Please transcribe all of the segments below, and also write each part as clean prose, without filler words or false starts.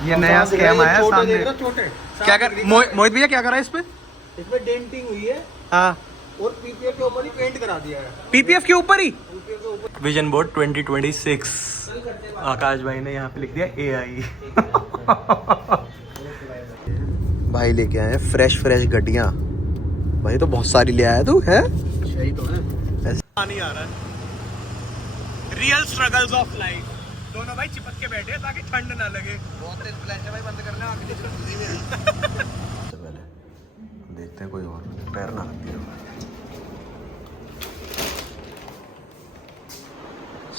ये नया स्कैम आया है सामने। छोटे क्या कर मोहित भैया क्या करा है इसमें? इसमें डेंटिंग हुई है हाँ, और पीपीएफ के ऊपर ही पेंट करा दिया है। पीपीएफ के ऊपर ही पीपीएफ के ऊपर विजन बोर्ड 2026। आकाश भाई ने यहाँ पे लिख दिया AI। भाई लेके आए फ्रेश गड्डियाँ। भाई तो बहुत सारी ले आया तू है। सही तो है। पानी आ रहा है। Real struggles of life. दोनों भाई चिपक के बैठे हैं ताकि ठंड ना लगे। बहुत तेज फ्लैश है भाई, बंद कर ले आगे। पहले देखते हैं कोई और पैर ना लग गया।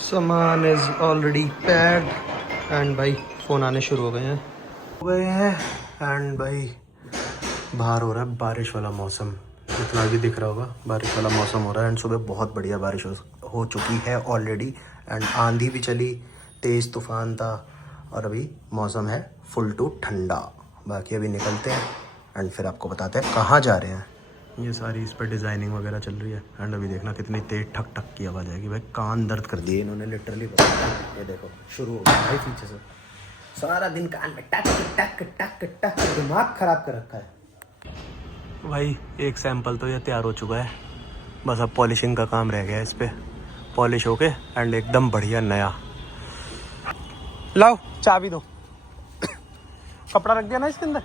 सामान इज ऑलरेडी पैक्ड एंड भाई फोन आने शुरू हो गए हैं एंड भाई बाहर हो रहा है बारिश वाला मौसम। जितना भी दिख रहा होगा बारिश वाला मौसम हो रहा है एंड सुबह बहुत बढ़िया बारिश हो चुकी है ऑलरेडी एंड आंधी भी चली, तेज़ तूफान था और अभी मौसम है फुल टू ठंडा। बाकी अभी निकलते हैं एंड फिर आपको बताते हैं कहाँ जा रहे हैं। ये सारी इस पर डिज़ाइनिंग वगैरह चल रही है एंड अभी देखना कितनी तेज ठक ठक की आवाज़ आएगी। भाई कान दर्द कर दिए इन्होंने लिटरली। ये देखो शुरू हो गया भाई पीछे से, सारा दिन कान में टक टक टक टक, दिमाग खराब कर रखा है। भाई एक सैंपल तो ये तैयार हो चुका है, बस अब पॉलिशिंग का काम रह गया है। इस पर पॉलिश होके एंड एकदम बढ़िया नया। लाओ चाबी दो। कपड़ा रख दिया ना इसके अंदर।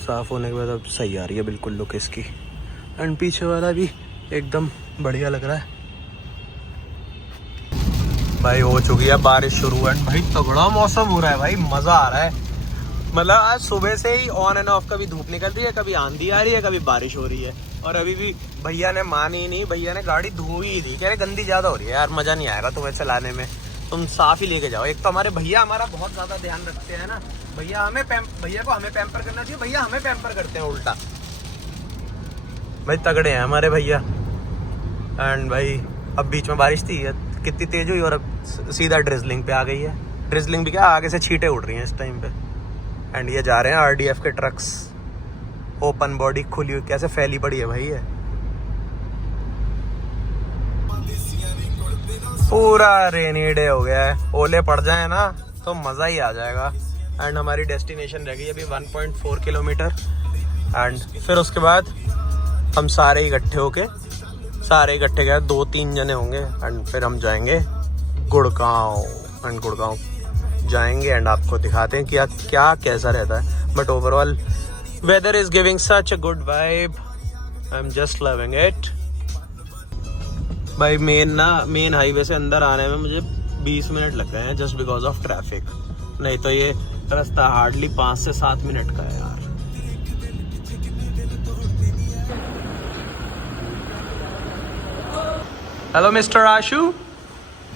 साफ होने के बाद अब सही आ रही है बिल्कुल लुक इसकी एंड पीछे वाला भी एकदम बढ़िया लग रहा है। भाई हो चुकी है बारिश शुरू एंड भाई तगड़ा मौसम हो रहा है भाई, मजा आ रहा है। मतलब आज सुबह से ही ऑन एंड ऑफ, कभी धूप निकल रही है, कभी आंधी आ रही है, कभी बारिश हो रही है। और अभी भी भैया ने मानी नहीं, भैया ने गाड़ी धो ही दी। कह रहे गंदी ज्यादा हो रही है यार, मजा नहीं आएगा तुम्हें चलाने में, तुम साफ ही लेके जाओ। एक तो हमारे भैया हमारा बहुत ज्यादा ध्यान रखते हैं ना, भैया को हमें पैम्पर करना चाहिए, भैया हमें पैम्पर करते हैं उल्टा। भाई तगड़े हैं हमारे भैया। एंड भाई अब बीच में बारिश थी, कितनी तेज हुई और अब सीधा ड्रिजलिंग पे आ गई है। ड्रिजलिंग भी क्या, आगे से छींटे उड़ रही हैं इस टाइम पे। एंड ये जा रहे हैं RDF के ट्रक्स, ओपन बॉडी खुली हुई, कैसे फैली पड़ी है भाई ये। पूरा रेनी डे हो गया है, ओले पड़ जाए ना तो मज़ा ही आ जाएगा। एंड हमारी डेस्टिनेशन रह गई अभी 1.4 किलोमीटर एंड फिर उसके बाद हम सारे इकट्ठे गए, 2-3 जने होंगे एंड फिर हम जाएंगे गुड़गांव एंड गुड़गांव जाएंगे एंड आपको दिखाते हैं कि क्या कैसा रहता है। But overall weather is giving such a good vibe, I am just loving it. भाई मेन हाईवे से अंदर आने में मुझे 20 मिनट लग गए हैं जस्ट बिकॉज ऑफ ट्रैफिक, नहीं तो ये रास्ता हार्डली 5 से 7 मिनट का है यार। Hello mister Ashu,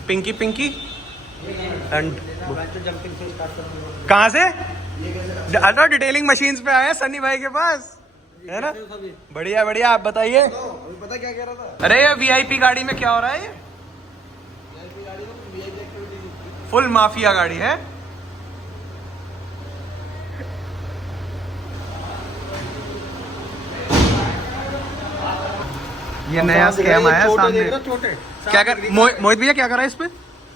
Pinky and कहाँ से? अरे डिटेलिंग मशीन्स पे आए हैं सन्नी भाई के पास, है ना? बढ़िया आप बताइए। पता क्या कह रहा था? अरे ये VIP गाड़ी में क्या हो रहा है? ये फुल माफिया गाड़ी है। ये नया स्कैम आया है सामने। छोटे क्या कर मोहित भैया क्या करा है इसमें?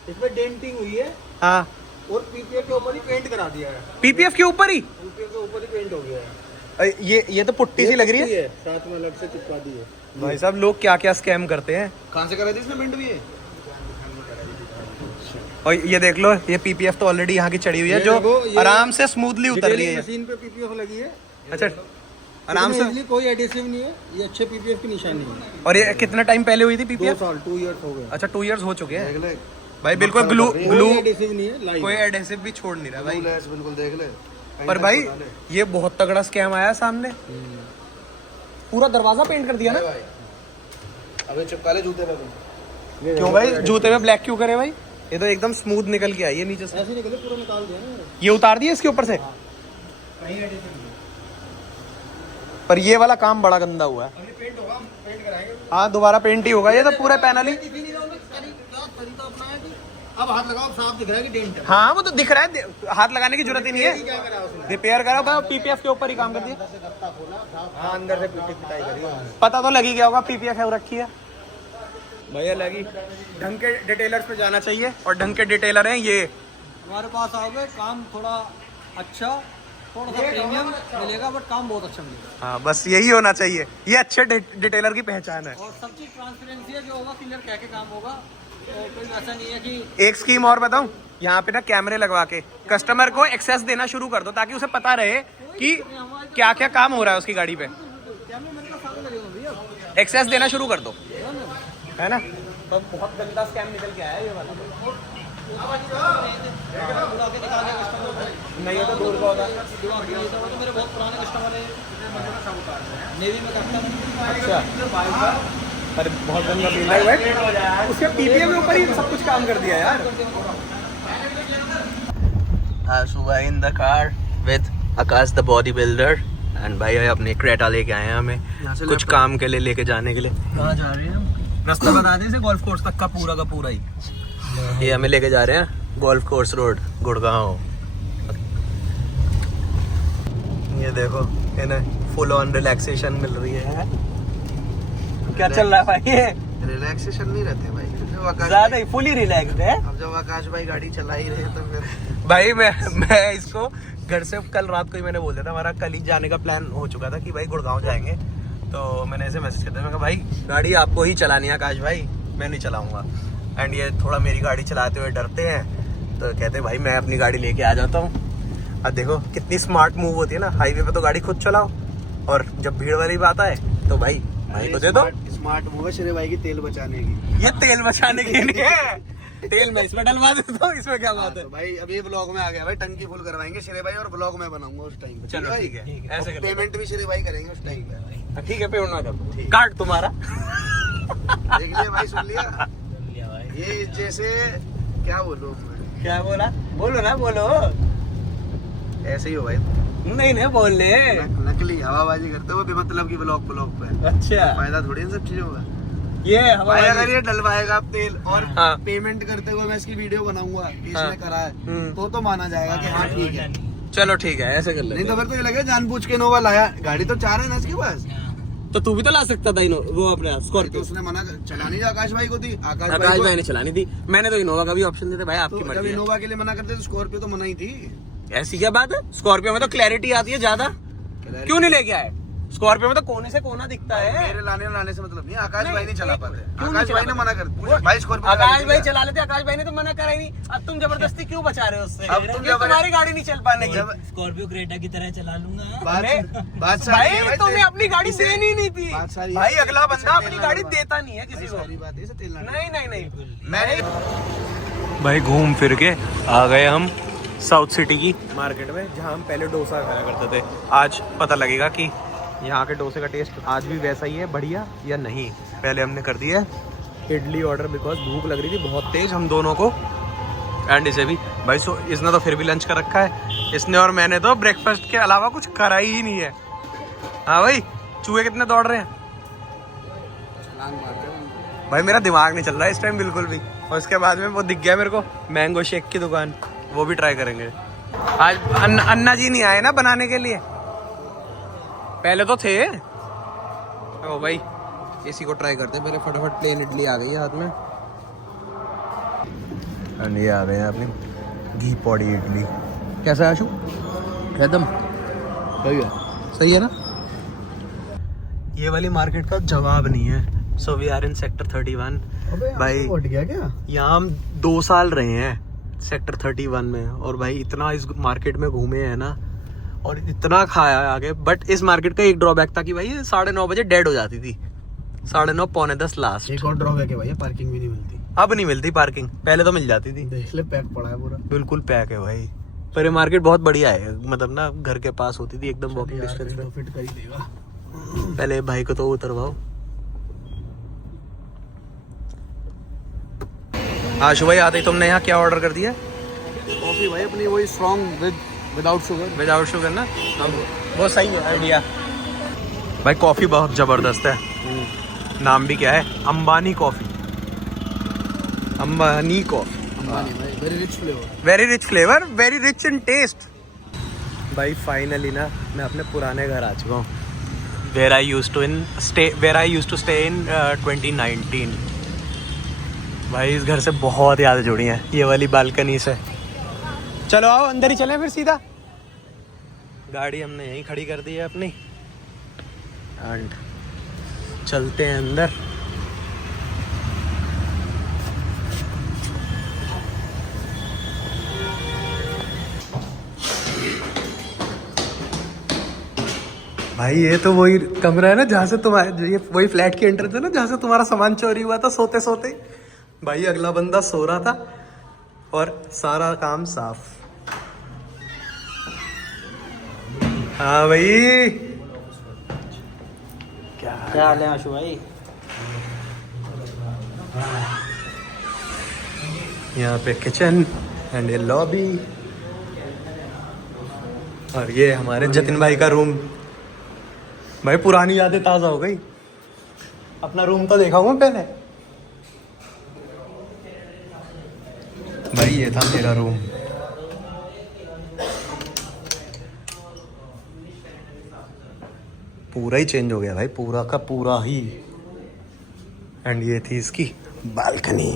इसमें डेंटिंग हुई है हाँ, और पीपीएफ के ऊपर ही पेंट करा दिया है। PPF के ऊपर ही? पीपीएफ के ऊपर ही पेंट हो गया है। ये तो पुट्टी सी लग रही है। साथ में अलग से चिपका दी है। भाई साहब लोग क्या स्कैम करते हैं। कहाँ से करा दी इसमें पेंट भी है? और ये देख लो, ये PPF तो ऑलरेडी यहाँ की चढ़ी हुई है, जो आराम से स्मूथली उतर रही है। मशीन पे पीपीएफ लगी है। अच्छा, आराम से, कोई एडिसिव नहीं है, ये अच्छे पीपीएफ की निशानी है। और ये कितना टाइम पहले हुई थी PPF? 2 इयर्स हो गए। अच्छा 2 इयर्स हो चुके हैं भाई। बिल्कुल ग्लू एडिसिव नहीं है, कोई एडेसिव भी छोड़ नहीं रहा भाई। बिल्कुल देख ले। पर भाई ये बहुत तगड़ा स्कैम आया सामने, पूरा दरवाजा पेंट कर दिया ना। अबे चिपका ले जूते पे। क्यों भाई जूते में ब्लैक क्यों करे भाई? ये तो एकदम स्मूथ निकल के आई है नीचे से। ऐसे निकले, पूरा निकाल दिया ना। ये उतार दिया इसके ऊपर से। पर ये वाला काम बड़ा गंदा हुआ है। पेंट होगा, पेंट कराएंगे। हाँ दोबारा पेंट ही होगा, ये तो पूरा पैनल ही। अब हाथ लगाओ, साफ दिख रहा है कि डेंट है। हाँ वो तो दिख रहा है, हाथ लगाने की जरूरत ही नहीं है। रिपेयर करा भाई, PPF के ऊपर ही काम कर दिया। हाँ अंदर से पिटाई करी। पता तो लग ही गया होगा PPF है रखी है। भैया लगी ढंग के डिटेलर्स पे जाना चाहिए और ढंग के डिटेलर हैं ये। हमारे पास आओगे काम थोड़ा अच्छा, थोड़ा सा प्रीमियम मिलेगा, बट काम बहुत अच्छा मिलेगा। हाँ बस यही होना चाहिए, ये अच्छे डिटेलर की पहचान है। और सब चीज़ ट्रांसपेरेंसी है, जो होगा क्लियर कह के काम होगा। तो कोई ऐसा नहीं है कि एक स्कीम और बताऊं, यहाँ पे ना कैमरे लगवा के कस्टमर को एक्सेस देना शुरू कर दो, ताकि उसे पता रहे कि क्या क्या काम हो रहा है उसकी गाड़ी पे। कैमरे मेरे को सारे लगे हुए भैया, एक्सेस देना शुरू कर दो, है ना। तो बहुत गंदा स्कैम निकल के आया है ये वाला। बुला के निकाल के कस्टमर को नहीं तो दूर का होता। तो मेरे बहुत पुराने कस्टमर है, नेवी में करता हूँ। अच्छा, अरे बहुत गंदा बिल है भाई, उसके पीपीएम के ऊपर ही सब कुछ काम कर दिया यार। सुबह in the car with Akash the body builder and भाई अपने क्रेटा लेके आए हैं हमें कुछ काम के लिए लेके जाने के लिए। कहाँ जा रहे हैं हम? रास्ता बता दें इसे, गोल्फ कोर्स तक का पूरा ही ये हमें लेके जा रहे हैं, गोल्फ कोर्स रोड गुड़गांव। ये देखो इन्हें फुल ऑन रिलैक्सेशन मिल रही है। क्या चल रहा है भाई? ये रिलैक्सेशन नहीं रहते भाई, जब आकाश ज्यादा ही फुली रिलैक्स्ड है। अब जब आकाश भाई गाड़ी चला ही रहे तो फिर भाई मैं इसको घर से कल रात को ही मैंने बोल दिया था, हमारा कल ही जाने का प्लान हो चुका था कि भाई गुड़गांव जाएंगे। तो मैंने ऐसे मैसेज कर दिया, मैं कहा भाई गाड़ी आपको ही चलानी है आकाश भाई, मैं नहीं चलाऊंगा। एंड ये थोड़ा मेरी गाड़ी चलाते हुए डरते हैं, तो कहते भाई मैं अपनी गाड़ी लेके आ जाता हूँ। अब देखो कितनी स्मार्ट मूव होती है ना, हाईवे पे तो गाड़ी खुद चलाओ और जब भीड़ वाली बात आए तो भाई तो दे दो। स्मार्ट मूव है शेरे भाई की तेल बचाने की। ये तेल बचाने के लिए है, तेल मैं इसमें डलवा देता हूँ, इसमें क्या बात है। तो भाई अभी ब्लॉग में आ गया भाई, टंकी फुल करवाएंगे शेरे भाई और ब्लॉग में बनाऊंगा उस टाइम पे। चलो ठीक है, ऐसे कर पेमेंट भी शेरे भाई करेंगे उस टाइम पे। ठीक है, पेमेंट ना कर कार्ड तुम्हारा। देख लिया भाई, सुन लिया ये जैसे क्या बोलूं, क्या बोला? बोलो ना, बोलो। ऐसे ही हो भाई, नहीं बोल ले। नकली हवाबाजी करते हो बेमतलब की ब्लॉग पे। अच्छा, फायदा थोड़ी इन सब चीजों का। ये भाई अगर ये डलवाएगा आप तेल और हाँ। पेमेंट करते हुए मैं इसकी वीडियो बनाऊंगा कि इसने हाँ। करा है, तो माना जाएगा कि हाँ ठीक है। चलो ठीक है, ऐसे कर ले। नहीं तो फिर तो ये लगेगा जानबूझ के इनोवा लाया, गाड़ी तो 4 है ना इसके पास। तो तू भी तो ला सकता था वो अपने तो स्कॉर्पियो। उसने मना चलानी आकाश भाई को थी, आकाश भाई ने चलानी थी, मैंने तो इनोवा का भी ऑप्शन दिया था। भाई आपकी तो जब मर्जी है। इनोवा के लिए मना करते तो स्कॉर्पियो तो मना ही थी। ऐसी क्या बात है, स्कॉर्पियो में तो क्लैरिटी आती है ज्यादा। क्यों नहीं लेके आए? स्कॉर्पियो में तो कोने से कोना दिखता है। मेरे लाने से मतलब नहीं, आकाश भाई नहीं चला पाते। क्यों नहीं आकाश भाई चला ने मना कर दिया भाई, स्कॉर्पियो आकाश भाई चला लेते, आकाश भाई ने तो मना करा ही नहीं। अब तुम जबरदस्ती क्यों बचा रहे हो उससे? अब तुम ये तुम्हारी गाड़ी नहीं चल पाने की। स्कॉर्पियो क्रेटा की तरह चला लूंगा। बात भाई तुम्हें अपनी गाड़ी देनी ही नहीं थी बात सारी भाई, है। अगला बंदा तेल अपनी ना गाड़ी डलवा। देता नहीं है किसी को। सारी बात है, इसे तेल ना नहीं मैं भाई घूम फिर के आ गए हम साउथ सिटी की मार्केट में, जहाँ हम पहले डोसा खाया करते थे। आज पता लगेगा कि यहाँ के डोसे का टेस्ट आज भी वैसा ही है, बढ़िया या नहीं। पहले हमने कर दिया इडली ऑर्डर, बिकॉज भूख लग रही थी बहुत तेज हम दोनों को, एंड इसे भी भाई। सो इसने तो फिर भी लंच कर रखा है, इसने और मैंने तो ब्रेकफास्ट के अलावा कुछ करा ही नहीं है। हाँ भाई, चूहे कितने दौड़ रहे हैं भाई, मेरा दिमाग नहीं चल रहा है इस टाइम बिल्कुल भी। और उसके बाद में वो दिख गया मेरे को मैंगो शेक की दुकान, वो भी ट्राई करेंगे आज। अन्ना जी नहीं आए ना बनाने के लिए, पहले तो थे। ओ भाई इसी को ट्राई करते हैं पहले, फटाफट प्लेन इडली आ गई है हाथ में। एंड ये आ गए हैं अपनी घी पौड़ी इडली। कैसा है आशु? एकदम सही है ना? ये वाली मार्केट का जवाब नहीं है। So we are in sector 31 भाई। गया क्या? यहाँ हम 2 साल रहे हैं सेक्टर 31 में, और भाई इतना इस मार्केट में घूमे हैं ना, और इतना खाया है आगे। बट इस मार्केट का एक ड्रॉबैक था कि भाई 9:30 बजे डेड हो जाती थी, 9:30 पौने 10 लास्ट। एक और ड्रॉबैक है भाई, पार्किंग भी नहीं मिलती। अब नहीं मिलती पार्किंग, पहले तो मिल जाती थी। देख ले पैक पड़ा है पूरा, बिल्कुल पैक है भाई। पर ये मार्केट बहुत बढ़िया है, मतलब ना घर के पास होती थी एकदम वॉकिंग डिस्टेंस पे। फिट कर ही देगा। पहले भाई को तो उतरवाओ। आशु भाई आते ही तुमने यहाँ क्या ऑर्डर कर दिया? कॉफी भाई अपनी वही strong without sugar. Without sugar ना, बहुत सही है आइडिया भाई। कॉफ़ी बहुत ज़बरदस्त है। नाम भी क्या है? Ambani coffee. Ambani coffee, very rich flavour, very rich flavour, very rich in taste. भाई फाइनली ना मैं अपने पुराने घर आ चुका हूँ, where I used to stay in 2019। भाई इस घर से बहुत यादें जुड़ी हैं, ये वाली बालकनी से। चलो आओ अंदर ही चलें फिर सीधा। गाड़ी हमने यहीं खड़ी कर दी है अपनी एंड चलते हैं अंदर। भाई ये तो वही कमरा है ना जहाँ से तुम्हारे, ये वही फ्लैट की एंट्रेंस है ना जहाँ से तुम्हारा सामान चोरी हुआ था सोते सोते। भाई अगला बंदा सो रहा था और सारा काम साफ। हाँ भाई क्या हाल है आशु भाई? यहाँ पे किचन एंड ये लॉबी और ये हमारे जतिन भाई का रूम। भाई पुरानी यादें ताज़ा हो गई। अपना रूम तो देखा हूँ पहले। भाई ये था मेरा रूम। पूरा ही चेंज हो गया भाई, पूरा का पूरा ही। एंड ये थी इसकी बालकनी।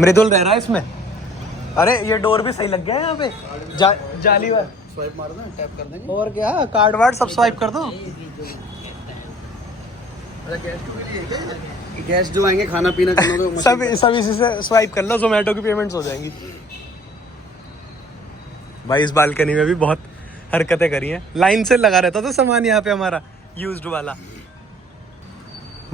मृदुल रह रहा है इसमें। अरे ये डोर भी सही लग गया है यहाँ पे, जाली वाला। स्वाइप मार दो, टैप कर देंगे। और क्या, कार्ड वार्ड सब स्वाइप कर दो। गैस जो आएंगे खाना पीना करना तो सब इसी से स्वाइप कर लो, जोमेटो की पेमेंट्स हो जाएंगी। भाई इस बालकनी में भी बहुत हरकतें करी हैं। लाइन से लगा रहता था सामान यहाँ पे हमारा यूज्ड वाला।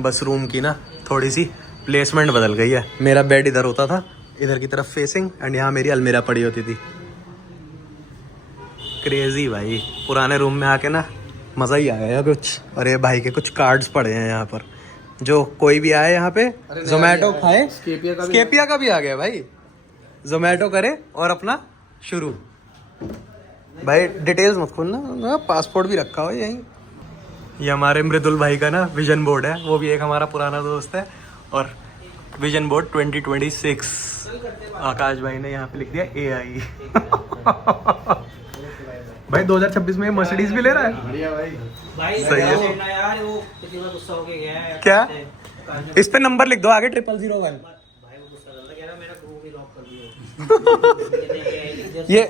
बस रूम की ना थोड़ी सी प्लेसमेंट बदल गई है। मेरा बेड इधर होता था, इधर की तरफ फेसिंग, एंड यहाँ मेरी अलमीरा पड़ी होती थी। क्रेजी भाई, पुराने रूम में आके ना मज़ा ही आ गया कुछ। और ये भाई के कुछ कार्ड्स पड़े हैं यहाँ पर, जो कोई भी आए यहाँ पे जोमेटो खाए। स्केपिया का भी आ गया भाई, जोमेटो करे और अपना शुरू। भाई डिटेल्स मत खोलना, पासपोर्ट भी रखा हो यहीं। ये हमारे मृदुल भाई का ना विजन बोर्ड है, वो भी एक हमारा पुराना दोस्त है। और विजन बोर्ड 2026 आकाश भाई ने यहाँ पे लिख दिया AI। भाई 2026 में मर्सिडीज भी ले रहा है। बढ़िया भाई। सही है यार, वो किसी में गुस्सा होके गया है। क्या? इस पे नंबर लिख दो आगे 0001। भाई वो गुस्सा कर रहा है, मेरा ग्रुप ही लॉक कर दियो। ये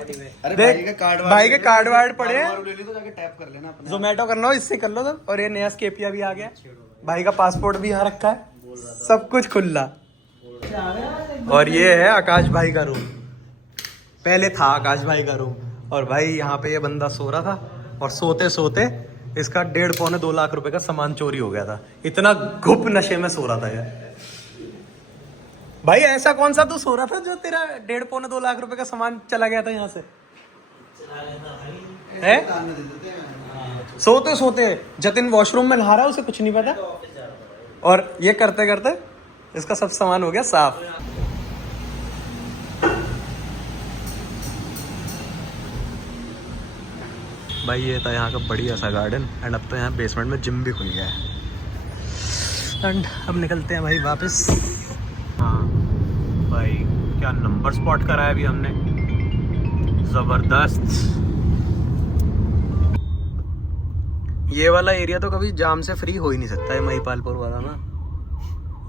अरे देख भाई के कार्ड वार्ड पड़े हैं। ले ली तो जाके टैप कर लेना अपने। जोमेटो करना हो इससे कर लो तब। और ये नया स्केपिया भी आ गया, भाई का पासपोर्ट भी यहाँ रखा है, सब कुछ खुला। और ये है आकाश भाई का रूम। पहले था आकाश भाई का रूम, और भाई यहाँ पे ये बंदा सो रहा था और सोते सोते इसका 1.5-2 लाख रुपए का सामान चोरी हो गया था। इतना गुप नशे में सो रहा था यार। भाई ऐसा कौन सा तू सो रहा था जो तेरा 1.5-2 लाख रुपए का सामान चला गया था यहाँ से? है सोते सोते जतिन वॉशरूम में नहा रहा है, उसे कुछ नहीं पता। और ये करते करते इसका सब सामान हो गया साफ। भाई ये था यहाँ का बढ़िया सा गार्डन, एंड अब तो यहाँ बेसमेंट में जिम भी खुल गया है। एंड अब निकलते हैं भाई वापस। हाँ भाई क्या नंबर स्पॉट करा है अभी हमने, जबरदस्त। ये वाला एरिया तो कभी जाम से फ्री हो ही नहीं सकता है, महिपालपुर वाला ना।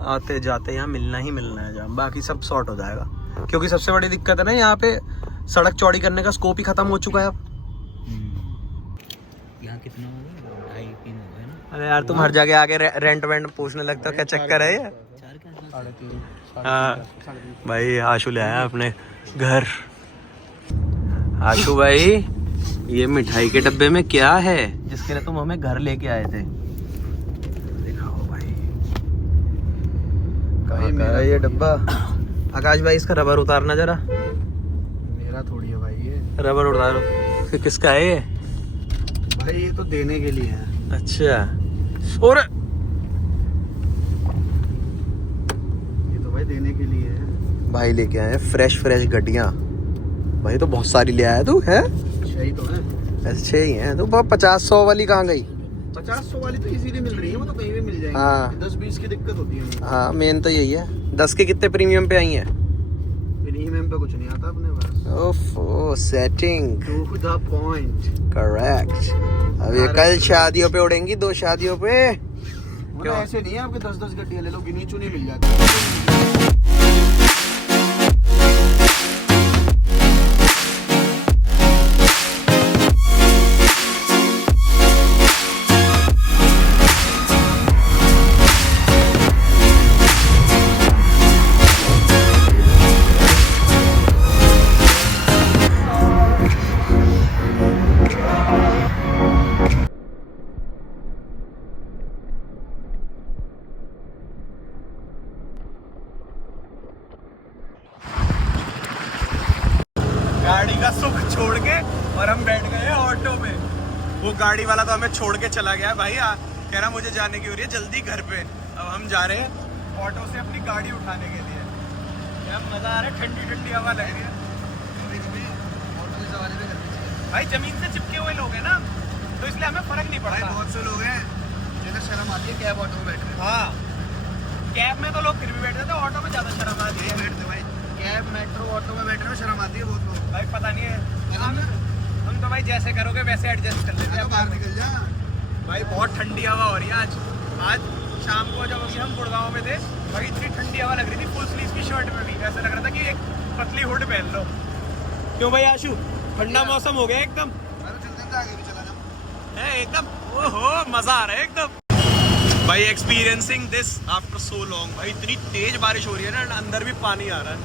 आते जाते यहाँ मिलना ही मिलना है जाम, बाकी सब सॉर्ट हो जाएगा। क्योंकि सबसे बड़ी दिक्कत है ना, यहाँ पे सड़क चौड़ी करने का स्कोप ही खत्म हो चुका है अब। यहाँ कितना हो गया? 2.5-3 हो गया ना। अरे यार तुम हर जगह आके रेंट वेंट पूछने लगता हो, क्या चक्कर है ये? 4 हाँ भाई आशु ले आया अपने घर। आशु भाई ये मिठाई के डब्बे में क्या है जिसके लिए तुम हमें घर लेके आए थे? दिखाओ भाई कहाँ है ये डब्बा। आकाश भाई इसका रबर उतारना जरा। मेरा थोड़ी है भाई ये। रबर उतारो। किसका है ये? भाई ये तो देने के लिए है। अच्छा। और ये तो भाई देने के लिए है। भाई लेके आए फ्रेश गड्डियाँ। भाई तो बहुत सारी ले आया तू है। सही तो है। अच्छे ही हैं तो 50-100 वाली कहाँ गई? 50-100 वाली तो इजीली मिल रही है, वो तो कहीं भी मिल जाएगी। हाँ 10-20 की दिक्कत होती है। हाँ मेन तो यही है। 10 के कितने प्रीमियम पे आई हैं? प्रीमियम पे कुछ नहीं आता अपने पास। ओफो setting to the point. Correct. अब ये कल शादियों पे उड़ेंगी, 2 शादियों पे मतलब ऐसे नहीं है आपके 10-10 गड्डियाँ ले लो, गिनी चुनी मिल जाती है। गाड़ी का सुख छोड़ के और हम बैठ गए ऑटो में। वो गाड़ी वाला तो हमें छोड़ के चला गया भाई, कह रहा मुझे जाने की हो रही है जल्दी घर पे। अब हम जा रहे हैं ऑटो से अपनी गाड़ी उठाने के लिए। क्या मजा आ रहा है, ठंडी ठंडी हवा लग रही है। ऑटो की सवारी में करनी चाहिए भाई जमीन से चिपके हुए लोग हैं ना, तो इसलिए हमें फर्क नहीं भाई। पड़ता। बहुत से लोग हैं जिन्हें शर्म आती है कैब ऑटो में बैठने। हाँ, कैब में तो लोग फिर भी बैठते थे, ऑटो में ज्यादा शर्म आती है। बैठते भाई, कैब मेट्रो ऑटो में बैठने में शर्म आती है बहुत लोग। भाई पता नहीं है, हम तो भाई जैसे करोगे वैसे एडजस्ट कर लेते हैं। बाहर निकल जा भाई बहुत ठंडी हवा हो रही है आज शाम को जब अभी हम गुड़गांव में थे भाई इतनी ठंडी हवा लग रही थी। फुल स्लीव की शर्ट में भी ऐसा लग रहा था कि एक पतली हुड पहन लो। क्यों भाई आशु, ठंडा मौसम हो गया एकदम आगे भी चला जा है एकदम। ओहो मजा आ रहा है एकदम भाई, experiencing this after so long. भाई इतनी तेज बारिश हो रही है ना, अंदर भी पानी आ रहा है।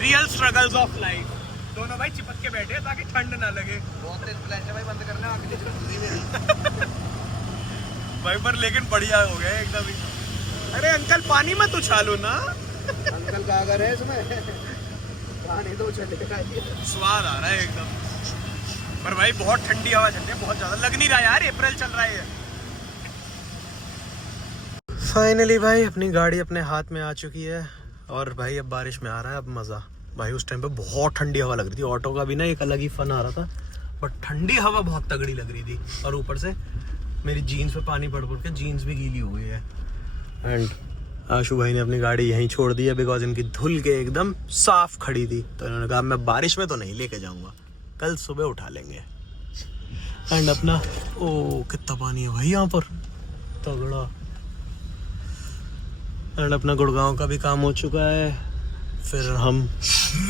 Real struggles of life. दोनों भाई चिपक के बैठे हैं ताकि ठंड ना लगे। बहुत तेज फ्लैश है भाई, बंद कर ले आगे भाई पर लेकिन बढ़िया हो गया एकदम ही। अरे अंकल पानी मत उछालो ना। अंकल का अगर है इसमें पानी तो उछलेगा ही। स्वाद आ रहा है एकदम। पर भाई बहुत ठंडी हवा चल रही है, बहुत ज्यादा लग नहीं रहा यार, अप्रैल चल रहा है। फाइनली भाई अपनी गाड़ी अपने हाथ में आ चुकी है और भाई अब बारिश में आ रहा है अब मजा। भाई उस टाइम पे बहुत ठंडी हवा लग रही थी, ऑटो का भी ना एक अलग ही फन आ रहा था, बट ठंडी हवा बहुत तगड़ी लग रही थी। और ऊपर से मेरी जीन्स पे पानी पड़ के जीन्स भी गीली हो गई है। एंड आशु भाई ने अपनी गाड़ी यहीं छोड़ दी है बिकॉज इनकी धुल के एकदम साफ खड़ी थी, तो इन्होंने कहा मैं बारिश में तो नहीं लेके जाऊंगा, कल सुबह उठा लेंगे। एंड अपना ओ कितना पानी है भाई यहाँ पर, तगड़ा। एंड अपना गुड़गांव का भी काम हो चुका है, फिर हम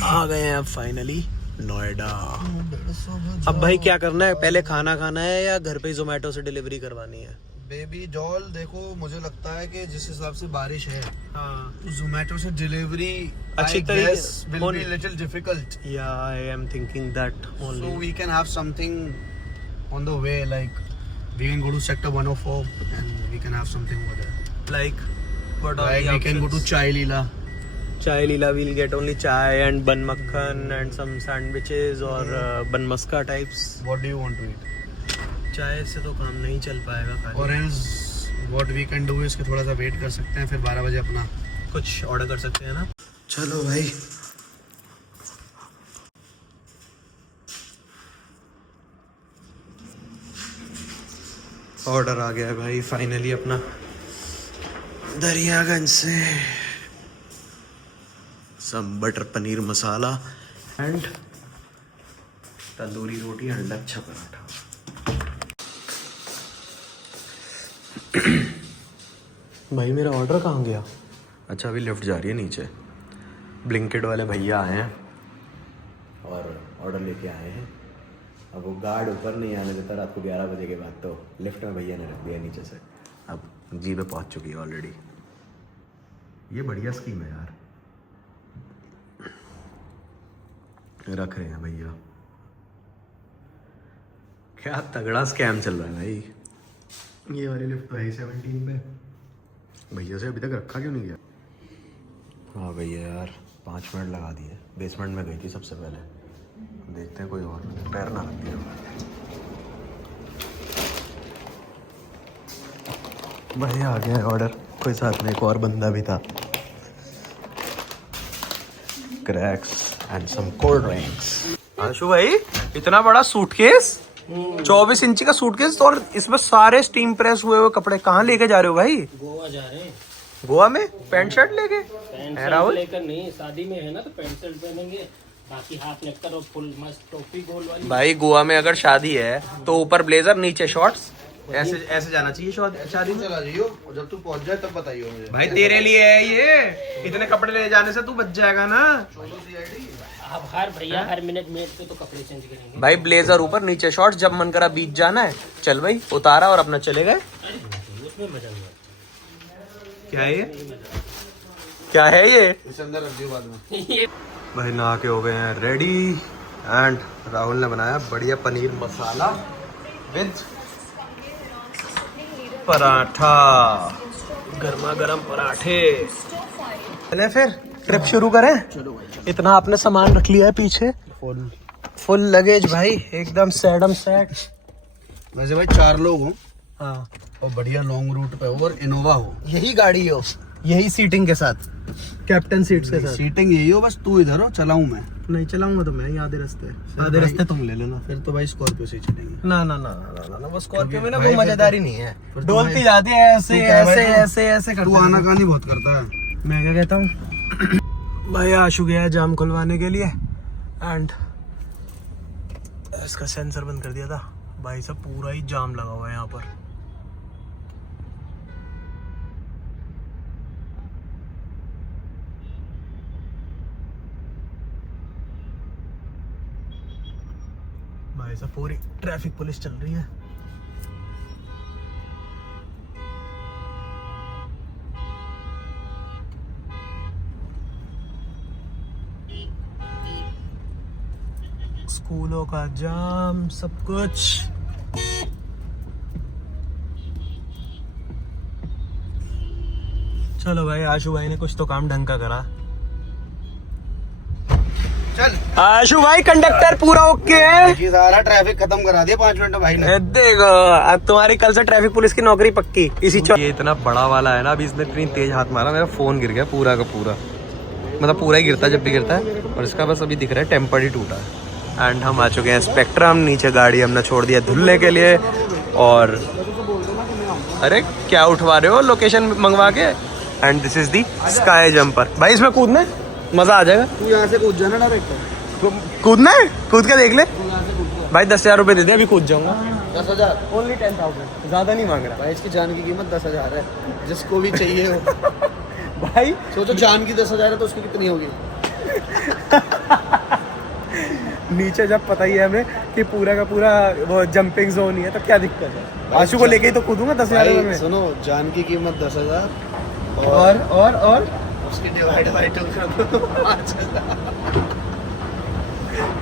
आ गए हैं अब फाइनली नोएडा। अब भाई क्या करना है, पहले खाना खाना है या घर पे ही जोमेटो से डिलीवरी करवानी है? बेबी डॉल देखो, मुझे लगता है कि जिस हिसाब से बारिश है हाँ, जोमेटो से डिलीवरी अच्छी तरीके से will be little difficult. Yeah, I am thinking that only. So we can have something on the way, like we can go to sector 104 and we can have something over there. Like what are Like the we can go to options? Chai Leela. Chai Leela, we'll get only chai and bun makhan and some sandwiches or bun maska types. What do you want to eat? चाय से तो काम नहीं चल पाएगा खाली। Or else what we can do is कि थोड़ा सा वेट कर सकते हैं, फिर 12 बजे अपना कुछ ऑर्डर कर सकते हैं ना। चलो भाई ऑर्डर आ गया है भाई फाइनली अपना दरियागंज से। Some butter paneer masala and tandoori roti and lachha paratha. भाई मेरा ऑर्डर कहाँ गया? अच्छा अभी लिफ्ट जा रही है नीचे। ब्लिंकिट वाले भैया आए हैं और ऑर्डर लेके आए हैं। अब वो गार्ड ऊपर नहीं आने देता रात को 11 बजे के बाद, तो लिफ्ट में भैया ने रख दिया नीचे से। अब जी पे पहुँच चुकी है ऑलरेडी। ये बढ़िया स्कीम है यार, रख रहे हैं भैया। क्या तगड़ा स्कैम चल रहा है भाई। ये वाली लिफ्ट तो है 17 पे। भैया से अभी तक रखा क्यों नहीं गया? हाँ भैया यार 5 मिनट लगा दिए। बेसमेंट में गई थी सबसे पहले, देखते हैं कोई और पैर ना रख दिया। भैया आ गया है ऑर्डर, कोई साथ में एक और बंदा भी था। Crax and some cold drinks. Ashu भाई इतना बड़ा सूटकेस, 24 इंची का सूटकेस, और इसमें सारे स्टीम प्रेस हुए हुए कपड़े कहाँ लेके जा रहे हो भाई? गोवा जा रहे हैं। गोवा में पैंट शर्ट लेके? पैंट है शर्ट राहुल? लेकर नहीं, शादी में है ना तो पैंट शर्ट पहनेंगे, बाकी हाफ नेक और फुल मस्त टोपी गोल वाली। भाई गोवा में अगर शादी है तो ऊपर ब्लेजर नीचे शॉर्ट्स, ऐसे ऐसे जाना चाहिए शादी में। चला जाइयो, जब तू पहुंच जाए तब बताइयो मुझे। भाई तेरे लिए है ये, इतने कपड़े ले जाने से तू बच जाएगा ना। अब हर भैया हर मिनट पे तो कपड़े चेंज करेंगे। भाई ब्लेजर ऊपर नीचे शॉर्ट्स, जब मन करा बीच जाना है चल भाई, उतारा और अपना चले गए। उसमें मजा नहीं क्या है ये, क्या है ये? इसे अंदर रख दियो बाद में। आता ये भाई नहा के हो गए हैं रेडी एंड राहुल ने बनाया बढ़िया पनीर मसाला विद पराठा, गर्मा गर्म पराठे। चले फिर ट्रिप शुरू करें। चलो भाई, इतना आपने सामान रख लिया है पीछे, फुल लगेज भाई, एकदम सैडम सेट। वैसे भाई 4 लोग हो हाँ, और बढ़िया लॉन्ग रूट पे हो और इनोवा हो, यही गाड़ी हो, यही सीटिंग के साथ, कैप्टन सीट्स के साथ। सीटिंग यही हो, बस तू इधर हो, चलाऊं मैं। नहीं चलाऊंगा तो मैं ही आधे रास्ते, आधे भाई- रास्ते तुम ले लेना। फिर तो भाई स्कॉर्पियो से ही चलेंगे। ना ना ना ना ना, ना वो स्कॉर्पियो में ना भाई वो फिर मजेदारी नहीं है, फिर तो डोलती भाई- जाती है ऐसे तू क्या है ऐसे भाई, ऐसे ऐसे तू करते आना हैं। कहानी बहुत करता है। मैं क्या कहता हूँ भाई, आशु गया है जाम खुलवाने के लिए एंड इसका सेंसर बंद कर दिया था भाई साहब, पूरा ही जाम लगा हुआ है यहाँ पर। भाई साहब पूरी ट्रैफिक पुलिस चल रही है। स्कूलों का जाम, सब कुछ। चलो भाई, आशु भाई ने कुछ तो काम ढंग का करा। चल आशु भाई कंडक्टर पूरा ओके है। ये सारा ट्रैफिक खत्म करा दिया 5 मिनट में भाई ने। देखो अब तुम्हारी कल से ट्रैफिक पुलिस की नौकरी पक्की इसी ये इतना बड़ा वाला है ना, अभी इसने इतनी तेज हाथ मारा मेरा फोन गिर गया पूरा का पूरा, मतलब पूरा ही गिरता है जब भी गिरता है, और इसका बस अभी दिख रहा है टेम्पर ही टूटा है। एंड हम आ चुके हैं स्पेक्ट्रम, नीचे गाड़ी हमने छोड़ दिया धुलने के लिए। और अरे क्या उठवा रहे हो लोकेशन मंगवा के। And this is the sky jumper. भाई इसमें कूदना है, मजा आ जाएगा। तू यहाँ से कूद जाना डायरेक्ट। कूदना है, कूद के देख ले भाई। 10,000 रुपए दे दे, अभी कूद जाऊंगा। 10,000 ओनली 10,000, ज्यादा नहीं मांग रहा भाई, इसकी जान की कीमत 10,000 है, जिसको भी चाहिए हो। भाई। सोचो जान की 10,000 है तो उसकी कितनी होगी। नीचे जब पता ही है हमें कि पूरा का पूरा वो जंपिंग जोन ही है, तो क्या दिक्कत है। आशु को लेके ही तो कूदूंगा 10,000 रुपए में। सुनो, जान की कीमत 10,000 और उसकी डिवाइड बाय 2 कर दो 5,000।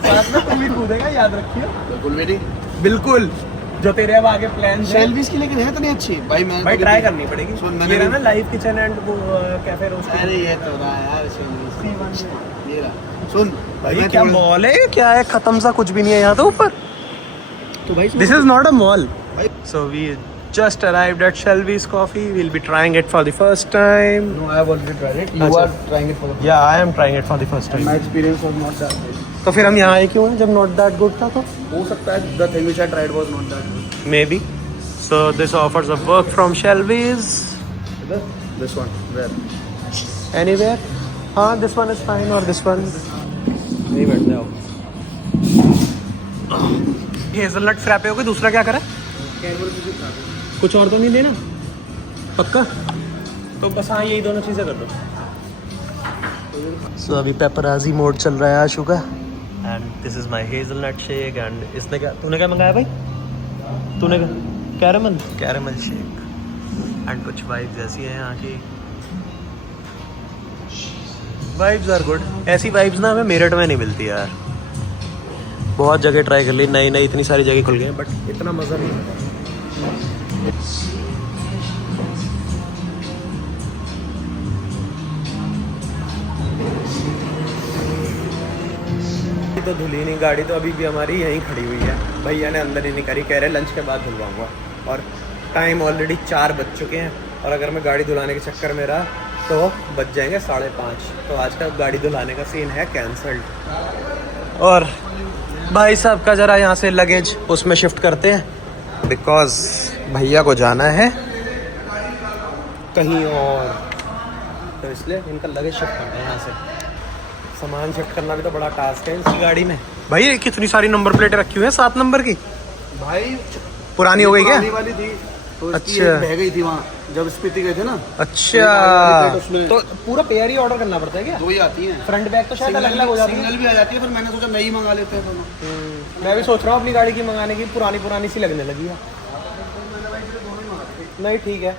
साथ में तुम भी कूदेगा, याद रखियो। बिल्कुल बेटी, बिल्कुल। जो तेरे अब आगे प्लान है सेल्फीज की लेकिन है तो नहीं अच्छी भाई। मैं भाई ट्राई करनी पड़ेगी। सुन, मैंने ये रहा ना लाइव किचन एंड वो कैफे रोस्ट। अरे ये तो रहा यार, ये रहा। सुन भाई मैं क्या थोड़ा- मॉल है, क्या है, खत्म सा कुछ भी नहीं है यहाँ तो ऊपर। तो भाई This is not a mall. भाई- So we just arrived at Shelby's Coffee. We'll be trying it for the first time. No, I have already tried it. You अच्छा। are trying it for the first Yeah, I am trying it for the first time. time. My experience was not that good. तो फिर हम यहाँ आए क्यों हैं जब not that good था तो? हो सकता है the thing which I tried was not that good. Maybe. So this offers a work from Shelby's. इधर? This one. Where? Anywhere? हाँ, this one is fine or this one. नहीं बैठ जाओ। हेजलनट फ्रैपे हो गई, दूसरा क्या करा? कुछ और तो नहीं देना? पक्का? तो बस हाँ, यही दोनों चीज़ें कर दो। सो अभी पेपराजी मोड चल रहा है आशु का। And this is my hazelnut shake. And इसने क्या, तूने क्या मंगाया भाई? तूने क्या? Caramel shake. एंड कुछ वाइब्स ऐसी हैं यहाँ की, वाइब्स आर गुड। ऐसी वाइब्स ना हमें मेरठ में नहीं मिलती यार। बहुत जगह ट्राई कर ली, नई नई इतनी सारी जगह खुल गई हैं, बट इतना मज़ा नहीं आता। तो धुली नहीं गाड़ी, तो अभी भी हमारी यहीं खड़ी हुई है। भैया ने अंदर ही नहीं करी, कह रहे लंच के बाद धुलवाऊंगा। और टाइम ऑलरेडी 4 बज चुके हैं, और अगर मैं गाड़ी धुलाने के चक्कर में रहा तो बज जाएंगे 5:30। तो आज का गाड़ी धुलाने का सीन है कैंसल्ड। और भाई साहब का ज़रा यहाँ से लगेज उसमें शिफ्ट करते हैं, बिकॉज भैया को जाना है कहीं और, तो इसलिए इनका लगेज शिफ्ट करना है यहाँ से। सामान शिफ्ट करना भी तो बड़ा टास्क है इसकी गाड़ी में। भाई ये कितनी सारी नंबर प्लेटें रखी हुई हैं 7 नंबर की। भाई पुरानी हो गई क्या? पुरानी वाली थी तो इसकी अच्छा। एक बह गई थी वहाँ जब स्पीति गए थे ना। अच्छा, उसमें तो पूरा पेयर ही ऑर्डर करना पड़ता है क्या? 2 ही आती हैं। फ्रंट बैक तो शायद अलग अलग हो जाती है। सिंगल भी आ जाती है, पर मैंने सोचा नई मंगा लेते हैं दोनों। मैं भी सोच रहा हूँ अपनी गाड़ी की मंगाने की, पुरानी पुरानी सी लगने लगी है। नहीं ठीक है,